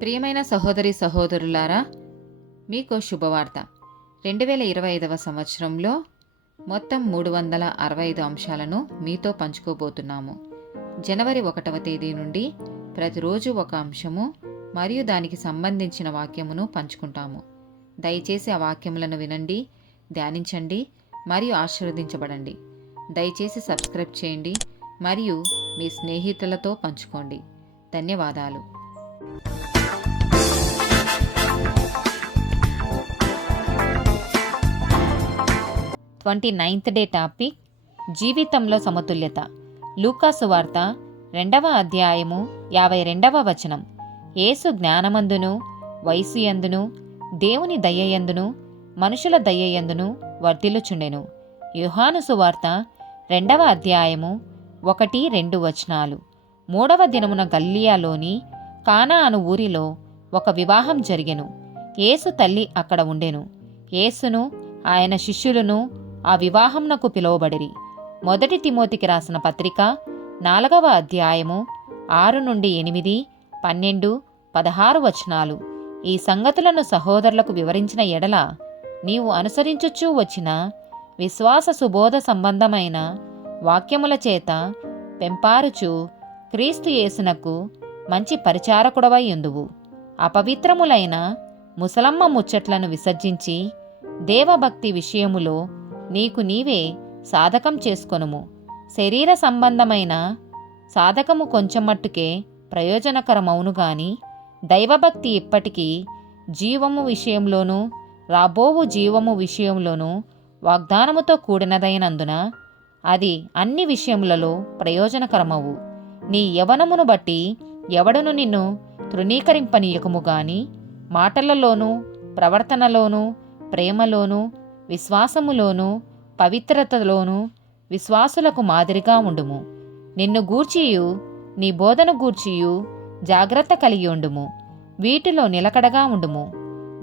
ప్రియమైన సహోదరి సహోదరులారా, మీకు శుభవార్త. 2025 సంవత్సరంలో మొత్తం 365 అంశాలను మీతో పంచుకోబోతున్నాము. జనవరి 1వ తేదీ నుండి ప్రతిరోజు ఒక అంశము మరియు దానికి సంబంధించిన వాక్యమును పంచుకుంటాము. దయచేసి ఆ వాక్యములను వినండి, ధ్యానించండి మరియు ఆశీర్వదించబడండి. దయచేసి సబ్స్క్రైబ్ చేయండి మరియు మీ స్నేహితులతో పంచుకోండి. ధన్యవాదాలు. 29th డే టాపిక్ జీవితంలో సమతుల్యత. లూకాసు వార్త 2వ అధ్యాయము 52వ వచనం. యేసు జ్ఞానమందును వయస్సుయందును దేవుని దయయందును మనుషుల దయయందును వర్ధిల్లుచుండెను. యోహాను సువార్త 2వ అధ్యాయము 1-2 వచనాలు. 3వ దినమున గలిలయలోని కానా అను ఊరిలో ఒక వివాహం జరిగెను. యేసు తల్లి అక్కడ ఉండెను. యేసును ఆయన శిష్యులను ఆ వివాహంనకు పిలువబడిరి. 1 తిమోతికి రాసిన పత్రిక 4వ అధ్యాయము 6-8, 12, 16 వచనాలు. ఈ సంగతులను సహోదరులకు వివరించిన ఎడల నీవు అనుసరించుచూ వచ్చిన విశ్వాస సుబోధ సంబంధమైన వాక్యముల చేత పెంపారుచు క్రీస్తు యేసునకు మంచి పరిచారకుడవై యుందువు. అపవిత్రములైన ముసలమ్మ ముచ్చట్లను విసర్జించి దేవభక్తి విషయములో నీకు నీవే సాధకం చేసుకొనుము. శరీర సంబంధమైన సాధకము కొంచెం మట్టుకే ప్రయోజనకరమవును గాని దైవభక్తి ఇప్పటికీ జీవము విషయంలోనూ రాబోవు జీవము విషయంలోనూ వాగ్దానముతో కూడినదైనందున అది అన్ని విషయములలో ప్రయోజనకరమవు. నీ యవనమును బట్టి ఎవడను నిన్ను తృణీకరింపనీయకము గాని మాటలలోనూ ప్రవర్తనలోనూ ప్రేమలోనూ విశ్వాసములోనూ పవిత్రతలోనూ విశ్వాసులకు మాదిరిగా ఉండుము. నిన్ను గూర్చియు నీ బోధను గూర్చియు జాగ్రత్త కలిగి ఉండుము. వీటిలో నిలకడగా ఉండుము.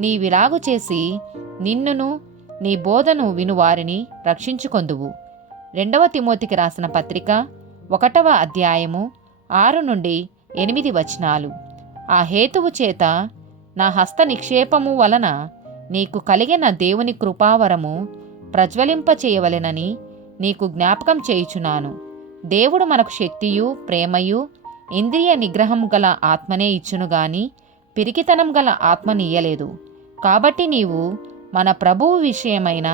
నీవిలాగు చేసి నిన్నును నీ బోధను వినువారిని రక్షించుకొందువు. 2వ తిమోతికి రాసిన పత్రిక 1వ అధ్యాయము 6-8 వచనాలు. ఆ హేతువు చేత నా హస్త నిక్షేపము వలన నీకు కలిగిన దేవుని కృపావరము ప్రజ్వలింపచేయవలెనని నీకు జ్ఞాపకం చేయుచున్నాను. దేవుడు మనకు శక్తియు ప్రేమయు ఇంద్రియ నిగ్రహం గల ఆత్మనే ఇచ్చును గాని పిరికితనం గల ఆత్మనియ్యలేదు. కాబట్టి నీవు మన ప్రభువు విషయమైన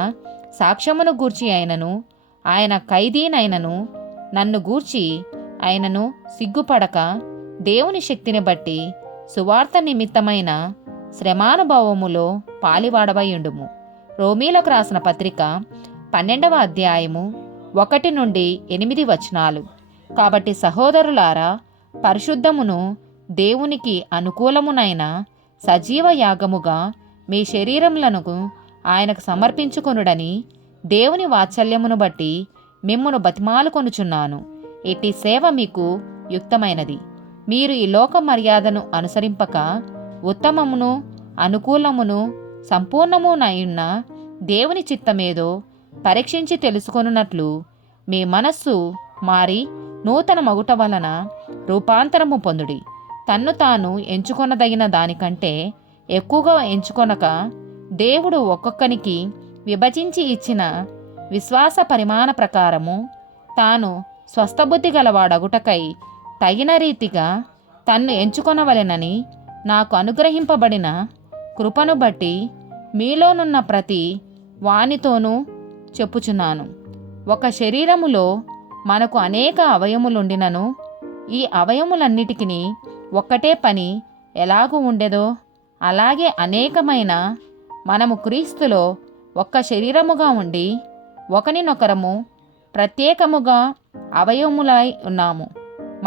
సాక్ష్యమును గూర్చి అయినను ఆయన ఖైదీనైనను నన్ను గూర్చి అయినను సిగ్గుపడక దేవుని శక్తిని బట్టి సువార్త నిమిత్తమైన శ్రమానుభవములో పాలివాడవై ఉండుము. రోమీలకు రాసిన పత్రిక 12వ అధ్యాయము 1-8 వచనాలు. కాబట్టి సహోదరులారా, పరిశుద్ధమును దేవునికి అనుకూలమునైన సజీవ యాగముగా మీ శరీరములను ఆయనకు సమర్పించుకొనుడని దేవుని వాత్సల్యమును బట్టి మిమ్మును బతిమాలుకొనుచున్నాను. ఇట్టి సేవ మీకు యుక్తమైనది. మీరు ఈ లోక మర్యాదను అనుసరింపక ఉత్తమమును అనుకూలమును సంపూర్ణమునైన దేవుని చిత్తమేదో పరీక్షించి తెలుసుకొనున్నట్లు మీ మనస్సు మారి నూతన మగుట వలన రూపాంతరము పొందుడి. తన్ను తాను ఎంచుకొనదగిన దానికంటే ఎక్కువగా ఎంచుకొనక దేవుడు ఒక్కొక్కనికి విభజించి ఇచ్చిన విశ్వాస పరిమాణ ప్రకారము తాను స్వస్థబుద్ధి గలవాడగుటకై తగిన రీతిగా తన్ను ఎంచుకొనవలెనని నాకు అనుగ్రహింపబడిన కృపను బట్టి మీలోనున్న ప్రతి వానితోనూ చెప్పుచున్నాను. ఒక శరీరములో మనకు అనేక అవయములుండినను ఈ అవయములన్నిటికీ ఒక్కటే పని ఎలాగూ ఉండేదో అలాగే అనేకమైన మనము క్రీస్తులో ఒక్క శరీరముగా ఉండి ఒకనినొకరము ప్రత్యేకముగా అవయములై ఉన్నాము.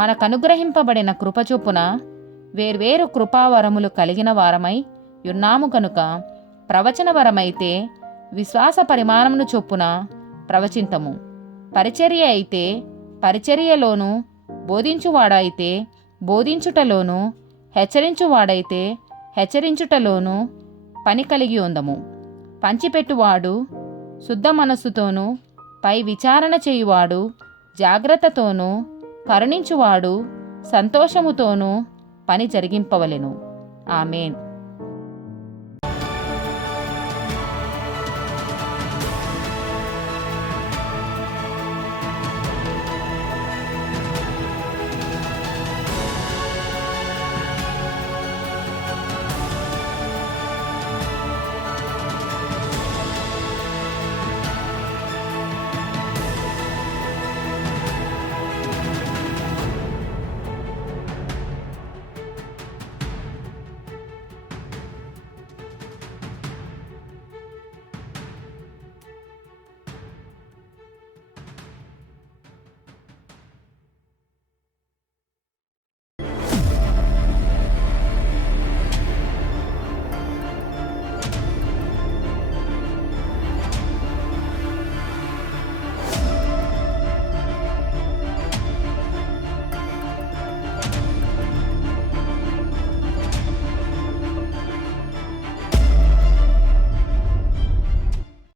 మనకనుగ్రహింపబడిన కృపచొప్పున వేర్వేరు కృపావరములు కలిగిన వారమై యున్నాము కనుక ప్రవచనవరమైతే విశ్వాస పరిమాణమును చొప్పున ప్రవచింతము. పరిచర్య అయితే పరిచర్యలోను, బోధించువాడైతే బోధించుటలోను, హెచ్చరించువాడైతే హెచ్చరించుటలోను పని కలిగి ఉందము. పంచిపెట్టువాడు శుద్ధ మనస్సుతోనూ పై విచారణ చేయువాడు జాగ్రత్తతోనూ కరుణించువాడు సంతోషముతోనూ పని జరిగింపవలెను. ఆమేన్.